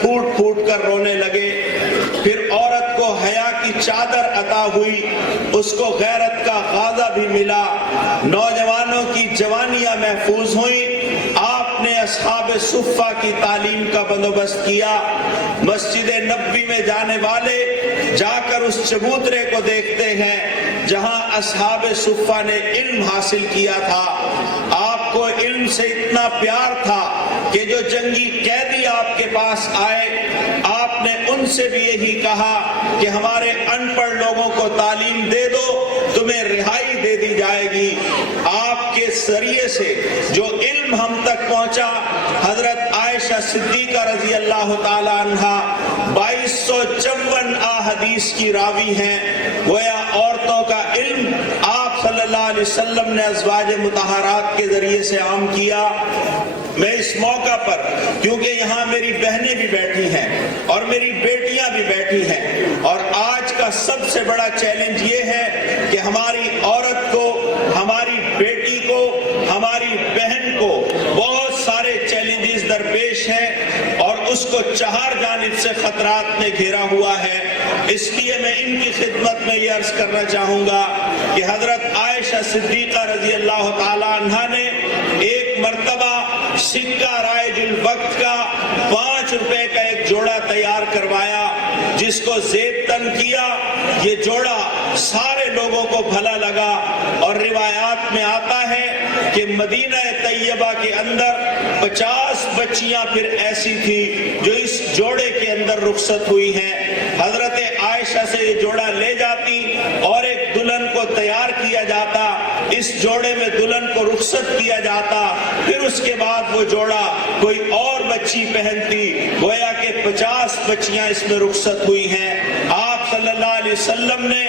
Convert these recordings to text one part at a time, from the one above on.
پھوٹ پھوٹ کر رونے لگے. پھر عورت کو حیا کی چادر عطا ہوئی, اس کو غیرت کا غازہ بھی ملا, نوجوانوں کی جوانیاں محفوظ ہوئیں. آپ نے اصحاب صفہ کی تعلیم کا بندوبست کیا. مسجد نبوی میں جانے والے جا کر اس چبوترے کو دیکھتے ہیں جہاں اصحاب صفہ نے علم حاصل کیا تھا. آپ کو علم سے اتنا پیار تھا کہ جو جنگی قیدی آپ کے پاس آئے, آپ نے ان سے بھی یہی کہا کہ ہمارے ان پڑھ لوگوں کو تعلیم دے دو, تمہیں رہائی دے دی جائے گی. آپ کے ذریعے سے جو علم ہم تک پہنچا, حضرت عائشہ صدیقہ رضی اللہ تعالی عنہا 2254 احادیث کی راوی ہیں. گویا عورتوں کا علم آپ صلی اللہ علیہ وسلم نے ازواج مطہرات کے ذریعے سے عام کیا. میں اس موقع پر, کیونکہ یہاں میری بہنیں بھی بیٹھی ہیں اور میری بیٹیاں بھی بیٹھی ہیں, اور آج کا سب سے بڑا چیلنج یہ ہے کہ ہماری عورت کو, ہماری بیٹی کو, ہماری بہن کو بہت سارے چیلنجز درپیش ہیں اور اس کو چہار جانب سے خطرات نے گھیرا ہوا ہے. اس لیے میں ان کی خدمت میں یہ عرض کرنا چاہوں گا کہ حضرت عائشہ صدیقہ رضی اللہ تعالی عنہا نے ایک مرتبہ سکہ رائج الوقت کا 5 روپے کا ایک جوڑا تیار کروایا, جس کو زیب تن کیا. یہ جوڑا سارے لوگوں کو بھلا لگا, اور روایات میں آتا ہے کہ مدینہ طیبہ کے اندر 50 بچیاں پھر ایسی تھی جو اس جوڑے کے اندر رخصت ہوئی ہیں. حضرت عائشہ سے یہ جوڑا لے جاتی اور ایک دلہن کو تیار کیا جاتا, اس جوڑے میں دلہن کو رخصت کیا جاتا, پھر اس کے بعد وہ جوڑا کوئی اور بچی پہنتی. گویا کہ 50 بچیاں اس میں رخصت ہوئی ہیں. آپ صلی اللہ علیہ وسلم نے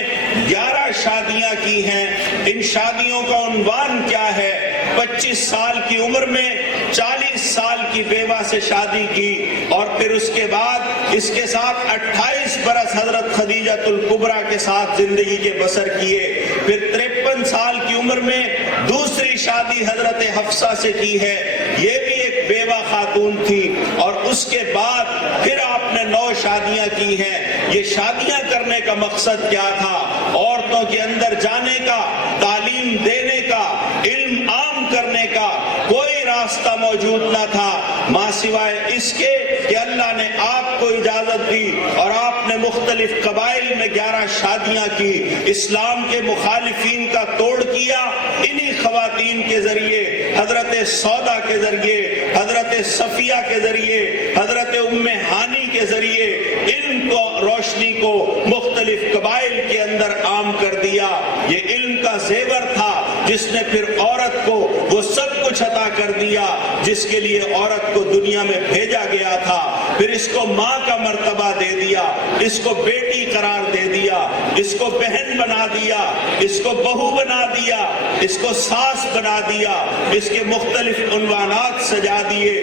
11 شادیاں کی ہیں. ان شادیوں کا عنوان کیا ہے؟ 25 سال کی عمر میں 40 سال کی بیوہ سے شادی کی, اور پھر اس کے بعد اس کے ساتھ 28 برس حضرت خدیجہ الکبریٰ کے ساتھ زندگی کے بسر کیے. پھر 53 سال کی عمر میں دوسری شادی حضرت حفصہ سے کی ہے, یہ بھی ایک بیوہ خاتون تھی, اور اس کے بعد پھر آپ نے 9 شادیاں کی ہیں. یہ شادیاں کرنے کا مقصد کیا تھا؟ عورتوں کے اندر جانے کا, تعلیم دینے کا, علم عام کرنے کا کوئی راستہ موجود نہ تھا ماں سوائے اس کے کہ اللہ نے آپ کو اجازت دی اور آپ نے مختلف قبائل میں 11 شادیاں کی, اسلام کے مخالفین کا توڑ کیا. انہی خواتین کے ذریعے, حضرت سودا کے ذریعے, حضرت صفیہ کے ذریعے, حضرت ام ہانی کے ذریعے علم کو, روشنی کو مختلف قبائل کے اندر عام کر دیا. یہ علم کا زیور تھا جس نے پھر عورت کو وہ سب کچھ عطا کر دیا جس کے لیے عورت کو دنیا میں بھیجا گیا تھا. پھر اس کو ماں کا مرتبہ دے دیا, اس کو بیٹی قرار دے دیا, اس کو بہن بنا دیا, اس کو بہو بنا دیا, اس کو ساس بنا دیا, اس کے مختلف عنوانات سجا دیے.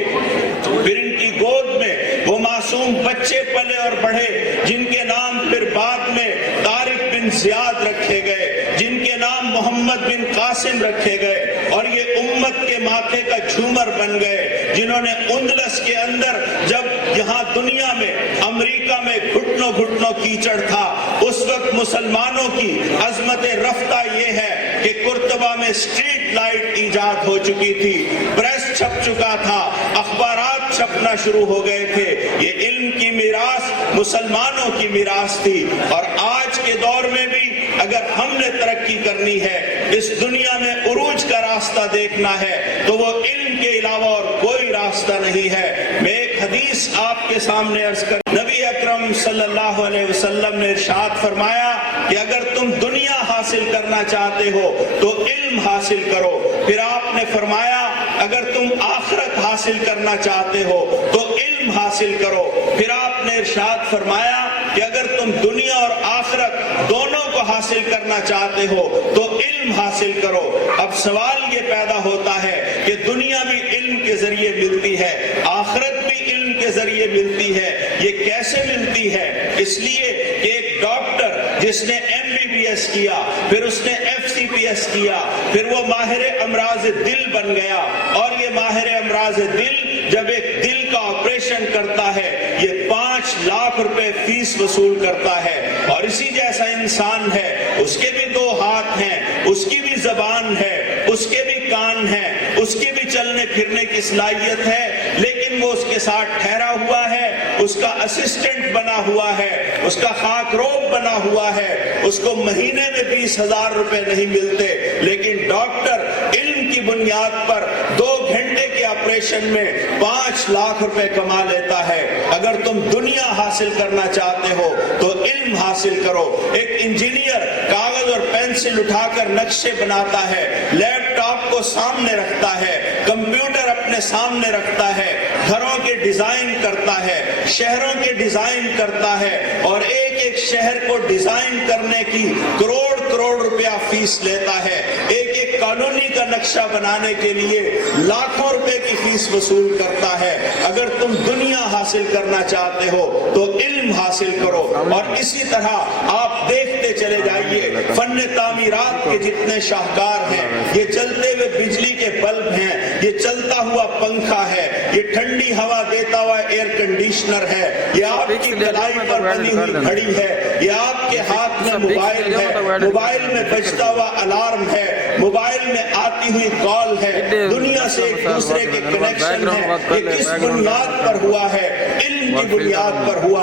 پھر ان کی گود میں وہ معصوم بچے پلے اور بڑھے جن کے نام پھر بعد میں طارق بن زیاد رکھے گئے, جن کے نام محمد بن قاسم رکھے گئے, اور یہ امت کے ماتھے کا جھومر بن گئے, جنہوں نے اندلس کے اندر جب یہاں دنیا میں امریکہ میں گھٹنوں گھٹنوں کیچڑ تھا, اس وقت مسلمانوں کی عظمت رفتہ یہ ہے کہ قرطبہ میں اسٹریٹ لائٹ ایجاد ہو چکی تھی, پریس چھپ چکا تھا, اخبارات چھپنا شروع ہو گئے تھے. یہ علم کی میراث مسلمانوں کی میراث تھی, اور آج کے دور میں بھی اگر ہم نے ترقی کرنی ہے, اس دنیا میں عروج کا راستہ دیکھنا ہے, تو وہ علم کے علاوہ اور کوئی راستہ نہیں ہے. میں ایک حدیث آپ کے سامنے عرض کر, نبی اکرم صلی اللہ علیہ وسلم نے ارشاد فرمایا کہ اگر تم دنیا حاصل کرنا چاہتے ہو تو علم حاصل کرو. پھر آپ نے فرمایا اگر تم آخرت حاصل کرنا چاہتے ہو تو علم حاصل کرو. پھر آپ نے ارشاد فرمایا کہ اگر تم دنیا اور آخرت دونوں کو حاصل کرنا چاہتے ہو تو علم حاصل کرو. اب سوال یہ پیدا ہوتا ہے کہ دنیا بھی علم کے ذریعے ملتی ہے, آخرت بھی علم کے ذریعے ملتی ہے, یہ کیسے ملتی ہے؟ اس لیے کہ ایک ڈاکٹر جس نے MBBS کیا، پھر اس نے FCPS کیا، پھر وہ ماہر امراض دل بن گیا، اور یہ ماہر امراض دل جب ایک دل کا آپریشن کرتا ہے یہ 5 لاکھ روپے فیس وصول کرتا ہے۔ اور اسی جیسا انسان ہے، اس کے بھی 2 ہاتھ ہیں، اس کی بھی زبان ہے، اس کے بھی کان ہیں، اس کی بھی چلنے پھرنے کی صلاحیت ہے، لیکن وہ اس کے ساتھ ٹھہرا ہوا ہے، اس کا اسسٹنٹ بنا ہوا ہے، اس کا خاک روب بنا ہوا ہے، اس کو مہینے میں 20,000 روپے نہیں ملتے، لیکن ڈاکٹر علم کی بنیاد پر 2 گھنٹے کے آپریشن میں 5 لاکھ روپے کما لیتا ہے۔ اگر تم دنیا حاصل کرنا چاہتے ہو تو علم حاصل کرو۔ ایک انجینئر کاغذ اور پینسل اٹھا کر نقشے بناتا ہے، لیپ ٹاپ کو سامنے رکھتا ہے، کمپیوٹر اپنے سامنے رکھتا ہے، گھروں کے ڈیزائن کرتا ہے، شہروں کے ڈیزائن کرتا ہے، اور ایک ایک شہر کو ڈیزائن کرنے کی کروڑ روپیہ فیس لیتا ہے۔ ایک ایک کالونی کا نقشہ بنانے کے لیے لاکھوں روپے کی فیس وصول کرتا ہے۔ اگر تم دنیا حاصل کرنا چاہتے ہو تو علم حاصل کرو، اور اسی طرح آپ دیکھتے چلے جائیے فن تعمیرات کے جتنے شاہکار ہیں، یہ چلتے ہوئے بجلی کے بلب ہیں، یہ چلتا ہوا پنکھا ہے، یہ ٹھنڈی ہوا دیتا ہوا ایئر کنڈیشنر ہے، یہ آپ کی کلائی پر بنی ہوئی گھڑی ہے، یہ آپ کے ہاتھ میں موبائل ہے، موبائل میں بجتا ہوا الارم ہے، موبائل میں آتی ہوئی کال ہے، دنیا سے ایک دوسرے کے کنیکشن ہے۔ یہ کس بنیاد پر ہوا ہے؟ علم کی بنیاد پر ہوا۔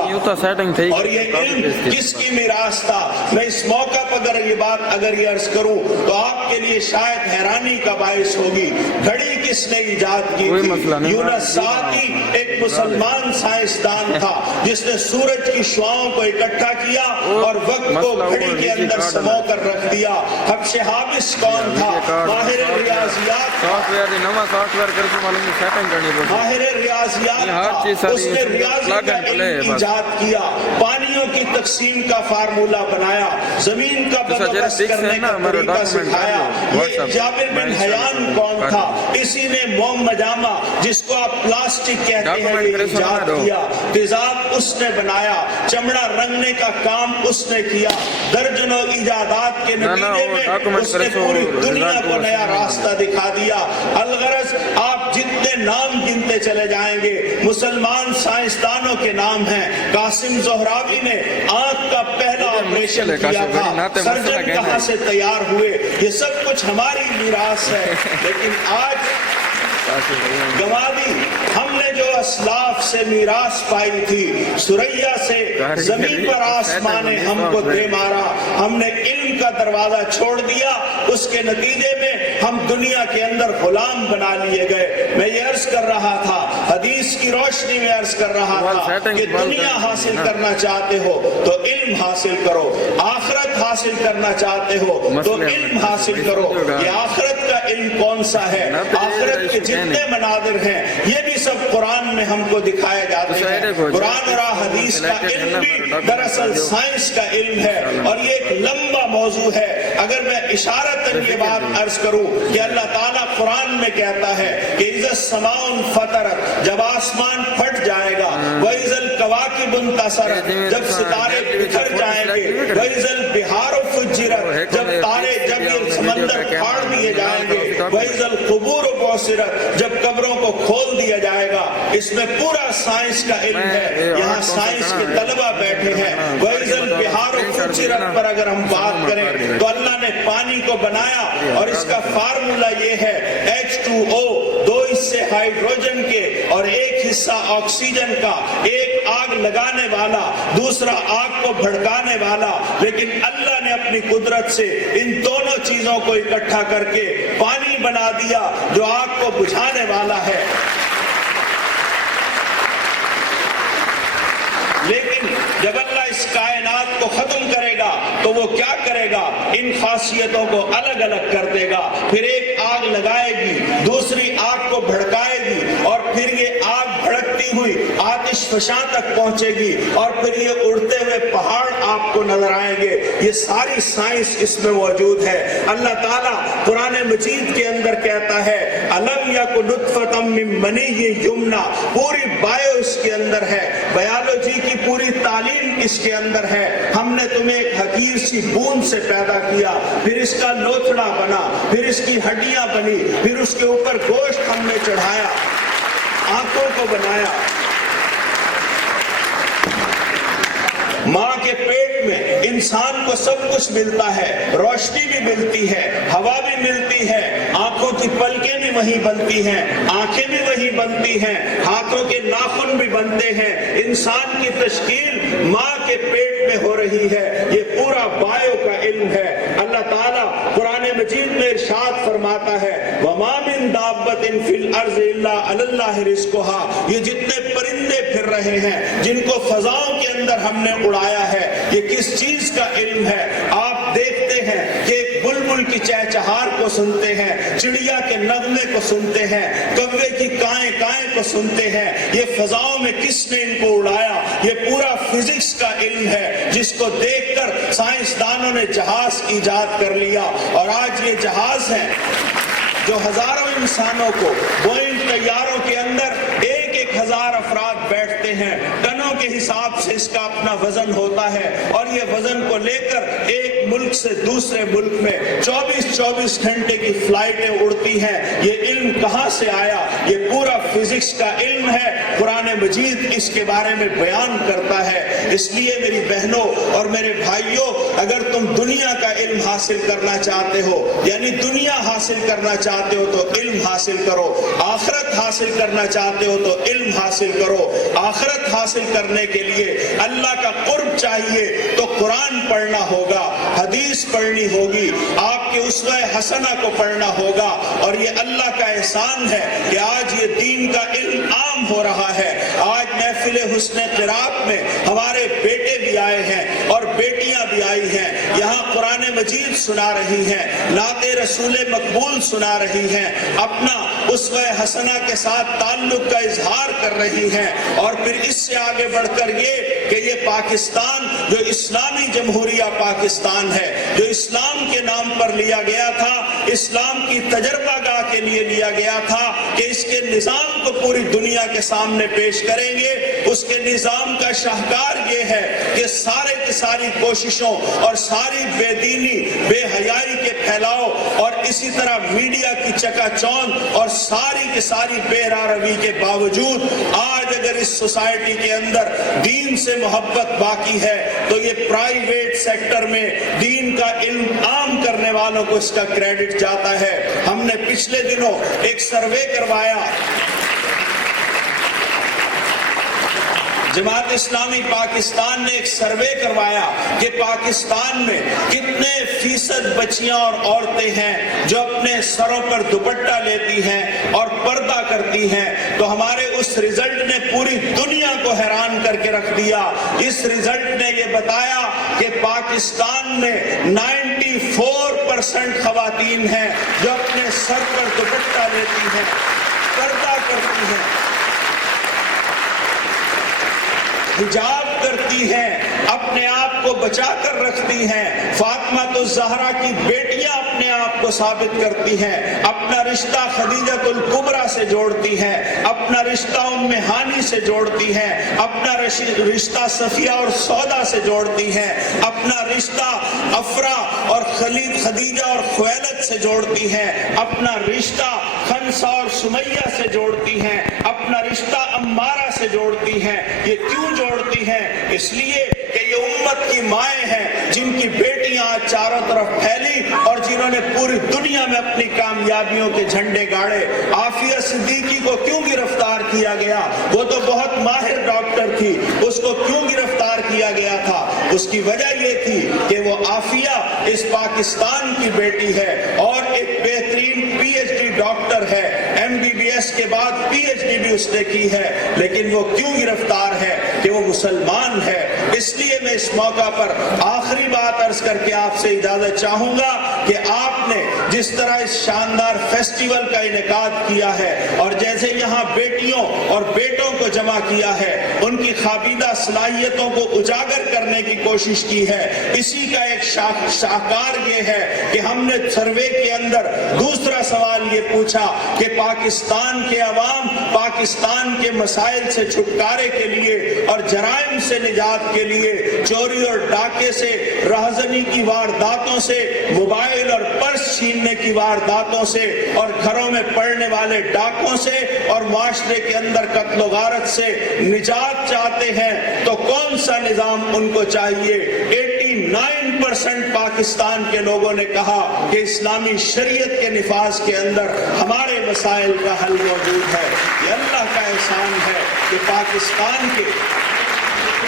اور یہ علم کس کی میراث تھا؟ میں اس موقع پر یہ بات اگر یہ عرض کروں تو آپ کے لیے شاید حیرانی کا باعث ہوگی، گھڑی کس نے ایجاد کی تھی؟ یونس ساکی ایک مسلمان سائنسدان تھا جس نے سورج کی شعاؤں کو اکٹھا کیا اور وقت کو گھڑی کے اندر سمو کر رکھ دیا۔ حبش حابس کون تھا؟ ماہر ریاضیات تھا، ماہر ریاضیات تھا، اس نے ریاضی کا علم ایجاد کیا، پانیوں کی تقسیم کا فارمولہ بنایا، زمین کا بندوبست کرنے کا طریقہ سکھایا۔ یہ جابر بن حیان کون تھا؟ اسی نے موم مجامہ جس کو آپ پلاسٹک کہتے ہیں یہ ایجاد کیا، تیزاب اس نے بنایا، چمڑا رنگنے کا کام اس نے کیا، درجنوں ایجادات کے نتیجے میں اس نے پوری دنیا کو نیا راستہ دکھا دیا۔ الغرض آپ جتنے نام گنتے چلے جائیں گے مسلمان سائنسدانوں کے نام ہیں۔ قاسم زہراوی نے آنکھ کا پہلا آپریشن کیا تھا، سرجن کہاں سے تیار ہوئے، یہ سب کچھ ہماری میراث ہے، لیکن آج گوا دی۔ ہم نے جو اسلاف سے میراث پائی تھی، سریا سے زمین پر آسمان نے ہم کو دے مارا، ہم نے علم کا دروازہ چھوڑ دیا، اس کے نتیجے میں ہم دنیا کے اندر غلام بنا لیے گئے۔ میں یہ عرض کر رہا تھا، حدیث کی روشنی میں عرض کر رہا تھا کہ دنیا حاصل کرنا چاہتے ہو تو علم حاصل کرو، آخرت حاصل کرنا چاہتے ہو تو علم حاصل کرو۔ یہ آخرت کا علم کون سا ہے؟ آخرت کے جتنے مناظر ہیں یہ بھی سب قرآن میں ہم کو دکھائے جاتے ہیں۔ قرآن اور حدیث کا علم بھی دراصل سائنس کا علم ہے، اور یہ ایک لمبا موضوع ہے۔ اگر میں اشارتاً یہ بات عرض کروں کہ اللہ تعالیٰ قرآن میں کہتا ہے کہ اذا السماء انفطرت، جب آسمان پھٹ جائے گا، وَإِذَا الْكَوَاكِبُ انتَثَرَتْ، جب ستارے بکھر جائیں گے، وَإِذَا الْبِحَارُ فُجِّرَتْ، جب یہ سمندر پھاڑ دیے جائیں گے، وَإِذَا الْقُبُورُ بُعْثِرَتْ، جب قبروں کو کھول دیا جائے گا۔ اس میں پورا سائنس کا علم ہے، یہاں سائنس کے طلبہ بیٹھے ہیں۔ وَإِذَا الْبِحَارُ فُجِّرَتْ پر اگر ہم بات کریں تو اللہ نے پانی کو بنایا، اور اس کا فارمولہ یہ ہے H2O، 2 حصے ہائیڈروجن کے اور 1 حصہ آکسیجن کا، ایک آگ لگانے والا، دوسرا آگ کو بھڑکانے والا، لیکن اللہ نے اپنی قدرت سے ان دونوں چیزوں کو اکٹھا کر کے پانی بنا دیا جو آگ کو بجھانے والا ہے۔ لیکن جب اللہ اس کائنات کو ختم کرے گا تو وہ کیا کرے گا؟ ان خاصیتوں کو الگ الگ کر دے گا، پھر ایک آگ لگائے گی، دوسری آگ کو بھڑکائے گی، اور پھر یہ آگ بھڑکتی ہوئی آتش فشاں تک پہنچے گی، اور پھر یہ اڑتے ہوئے پہاڑ آپ کو نظر آئیں گے۔ یہ ساری سائنس اس میں موجود ہے۔ اللہ تعالیٰ قرآن مجید کے اندر کہتا ہے الم یکن نطفۃ من منی یمنی، پوری بایو اس کے اندر ہے، بایولوجی کی پوری تعلیم اس کے اندر ہے. ہم نے تمہیں ایک حقیر سی بوند سے پیدا کیا، پھر اس کا لوتھڑا بنا، پھر اس کی ہڈیاں بنی، پھر اس کے اوپر گوشت ہم نے چڑھایا، آنکھوں کو بنایا. ماں کے پیٹ میں انسان کو سب کچھ ملتا ہے، روشنی بھی ملتی ہے، ہوا بھی ملتی ہے، آنکھوں کی پلکیں بھی وہی بنتی ہیں، آنکھیں بھی وہی بنتی ہیں، ہاتھوں کے ناخن بھی بنتے ہیں. انسان کی تشکیل ماں کے پیٹ میں ہو رہی ہے. یہ پورا بایو کا علم ہے. اللہ تعالیٰ قرآن مجید میں ارشاد فرماتا ہے وَمَا مِن دَابَّةٍ فِي الْأَرْضِ إِلَّا عَلَى اللَّهِ رِزْقُهَا. یہ جتنے پرندے پھر رہے ہیں جن کو فضاؤں کے اندر ہم نے اڑایا ہے، یہ کس چیز کا علم ہے؟ آپ دیکھتے ہیں کہ ایک بلبل کی چہچہار کو سنتے ہیں، چڑیا کے نغمے کو سنتے ہیں، کوے کی کائیں کائیں کو سنتے ہیں. یہ فضاؤں میں کس نے ان کو اڑایا؟ یہ پورا فزکس کا علم ہے جس کو دیکھ کر سائنسدانوں نے جہاز ایجاد کر لیا. اور آج یہ جہاز ہیں جو ہزاروں انسانوں کو بوئنگ طیاروں کے اندر 1,000 افراد بیٹھتے ہیں، ٹنوں کے حساب سے اس کا اپنا وزن ہوتا ہے، اور یہ وزن کو لے کر ایک ملک سے دوسرے ملک میں 24 گھنٹے کی فلائٹیں اڑتی ہیں. یہ علم کہاں سے آیا؟ یہ پورا فزکس کا علم ہے. قرآن مجید اس کے بارے میں بیان کرتا ہے. اس لیے میری بہنوں اور میرے بھائیوں، اگر تم دنیا کا علم حاصل کرنا چاہتے ہو، یعنی دنیا حاصل کرنا چاہتے ہو تو علم حاصل کرو، آخرت حاصل کرنا چاہتے ہو تو علم حاصل کرو. آخرت حاصل کرنے کے لیے اللہ کا قرب چاہیے تو قرآن پڑھنا ہوگا، حدیث پڑھنی ہوگی، آپ کے اسوہ حسنہ کو پڑھنا ہوگا. اور یہ اللہ کا احسان ہے کہ آج یہ دین کا علم عام ہو رہا ہے. آج محفل حسن قرات میں ہمارے بیٹے بھی آئے ہیں اور بیٹیاں بھی آئی ہیں، یہاں قرآن مجید سنا رہی ہیں، نعت رسول مقبول سنا رہی ہیں، اپنا اسوہ حسنہ کے ساتھ تعلق کا اظہار کر رہی ہیں. اور پھر اس سے آگے بڑھ کر یہ کہ یہ پاکستان جو اسلامی جمہوریہ پاکستان ہے، جو اسلام کے نام پر لیا گیا تھا، اسلام کی تجربہ گاہ کے لیے لیا گیا تھا کہ اس کے نظام کو پوری دنیا کے سامنے پیش کریں گے. اس کے نظام کا شاہکار یہ ہے کہ سارے کی ساری کوششوں اور ساری بے دینی، بے حیائی کے پھیلاؤ اور اسی طرح میڈیا کی چکا چوند اور ساری کی ساری بے راروی کے باوجود آج اگر اس سوسائٹی کے اندر دین سے محبت باقی ہے تو یہ پرائیویٹ سیکٹر میں دین کا علم عام کرنے والوں کو اس کا کریڈٹ جاتا ہے. ہم نے پچھلے دنوں ایک سروے کروایا، جماعت اسلامی پاکستان نے ایک سروے کروایا کہ پاکستان میں کتنے فیصد بچیاں اور عورتیں ہیں جو اپنے سروں پر دوپٹہ لیتی ہیں اور پردہ کرتی ہیں. تو ہمارے اس رزلٹ نے پوری دنیا کو حیران کر کے رکھ دیا. اس رزلٹ نے یہ بتایا کہ پاکستان میں 94% خواتین ہیں جو اپنے سر پر دوپٹہ لیتی ہیں، پردہ کرتی ہیں، حجاب کرتی ہیں، اپنے آپ کو بچا کر رکھتی ہیں. فاطمہ الزہرا کی بیٹیاں اپنے آپ کو ثابت کرتی ہیں، اپنا رشتہ خدیجہ الکبریٰ سے جوڑتی ہیں، اپنا رشتہ ام ہانی سے جوڑتی ہیں، اپنا رشتہ صفیہ اور سودا سے جوڑتی ہیں، اپنا رشتہ افرا اور خدیجہ اور خویلد سے جوڑتی ہیں، اپنا رشتہ خنسا اور سمیہ سے جوڑتی ہیں، اپنا رشتہ عمارہ سے جوڑتی ہیں. یہ کیوں جوڑتی ہیں؟ اس لیے کہ یہ امت کی مائیں ہیں جن کی بیٹیاں آج چاروں طرف پھیلی اور جنہوں نے پوری دنیا میں اپنی کامیابیوں کے جھنڈے گاڑے. عافیہ صدیقی کو کیوں گرفتار کیا گیا؟ وہ تو بہت ماہر ڈاکٹر تھی، اس کو کیوں گرفتار کیا گیا تھا؟ اس کی وجہ یہ تھی کہ وہ عافیہ اس پاکستان کی بیٹی ہے اور ایک بہترین PhD ڈاکٹر ہے، MBBS MS کے بعد PhD بھی اس نے کی ہے، لیکن وہ کیوں گرفتار ہے؟ کہ وہ مسلمان ہے۔ اس لیے میں اس موقع پر آخری بات عرض کر کے آپ سے اجازت چاہوں گا کہ آپ نے جس طرح اس شاندار فیسٹیول کا انعقاد کیا ہے اور جیسے یہاں بیٹیوں اور بیٹوں کو جمع کیا ہے، ان کی خوابیدہ صلاحیتوں کو اجاگر کرنے کی کوشش کی ہے، اسی کا ایک شاہکار یہ ہے کہ ہم نے سروے کے اندر دوسرا سوال یہ پوچھا کہ پاکستان کے عوام پاکستان کے مسائل سے چھٹکارے کے لیے اور جرائم سے نجات کے لیے، چوری اور ڈاکے سے، رہزنی کی وارداتوں سے، موبائل اور پرس چھیننے کی وارداتوں سے اور گھروں میں پڑنے والے ڈاکوں سے اور معاشرے کے اندر قتل و غارت سے نجات چاہتے ہیں تو کون سا نظام ان کو چاہیے؟ 89% پاکستان کے لوگوں نے کہا کہ اسلامی شریعت کے نفاذ کے اندر ہمارے مسائل کا حل موجود ہے۔ یہ اللہ کا احسان ہے کہ پاکستان کے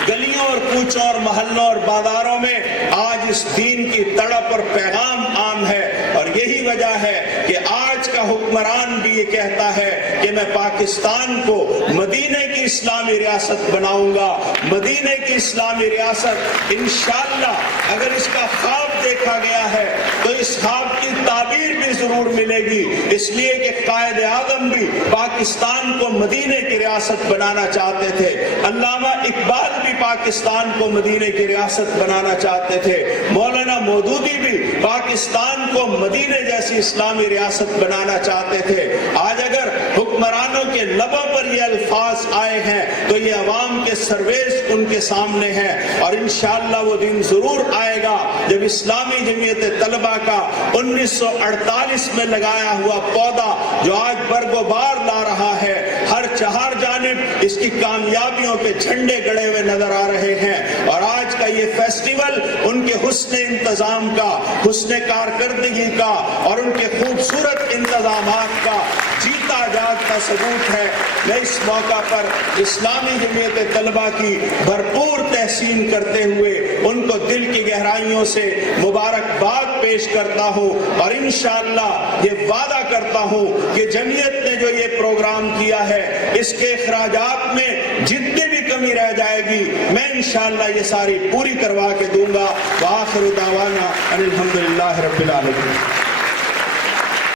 گلیوں اور کوچوں اور محلوں اور بازاروں میں آج اس دین کی تڑپ اور پیغام عام ہے، اور یہی وجہ ہے کہ آج کا حکمران بھی یہ کہتا ہے کہ میں پاکستان کو مدینے کی اسلامی ریاست بناؤں گا۔ مدینے کی اسلامی ریاست انشاءاللہ اگر اس کا خواب دیکھا گیا ہے تو اس خواب کی تعبیر بھی ضرور ملے گی، اس لیے کہ قائد اعظم بھی پاکستان کو مدینے کی ریاست بنانا چاہتے تھے، علامہ اقبال بھی پاکستان کو مدینے کی ریاست بنانا چاہتے تھے، مولانا مودودی بھی پاکستان کو مدینے جیسی اسلامی ریاست بنانا چاہتے تھے۔ آج اگر حکمرانوں کے لبوں پر یہ الفاظ آئے ہیں تو یہ عوام کے سرویز ان کے سامنے ہیں، اور انشاءاللہ وہ دن ضرور آئے گا جب اسلامی جمعیت طلبہ کا 1948 میں لگایا ہوا پودا جو آج برگ و بار لا رہا ہے، ہر چہار جانب اس کی کامیابیوں کے جھنڈے گڑے ہوئے نظر آ رہے ہیں، اور آج کا یہ فیسٹیول ان کے حسن انتظام کا، حسن کارکردگی کا اور ان کے خوبصورت انتظامات کا جیتا جاگتا ثبوت ہے۔ میں اس موقع پر اسلامی جمعیت طلبہ کی بھرپور تحسین کرتے ہوئے ان کو دل کی گہرائیوں سے مبارکباد پیش کرتا ہوں، اور انشاءاللہ یہ وعدہ کرتا ہوں کہ جمعیت نے جو یہ پروگرام کیا ہے اس کے اخراجات میں جتنی بھی کمی رہ جائے گی میں انشاءاللہ یہ ساری پوری کروا کے دوں گا۔ وآخر دعوانا ان الحمدللہ رب العالمین۔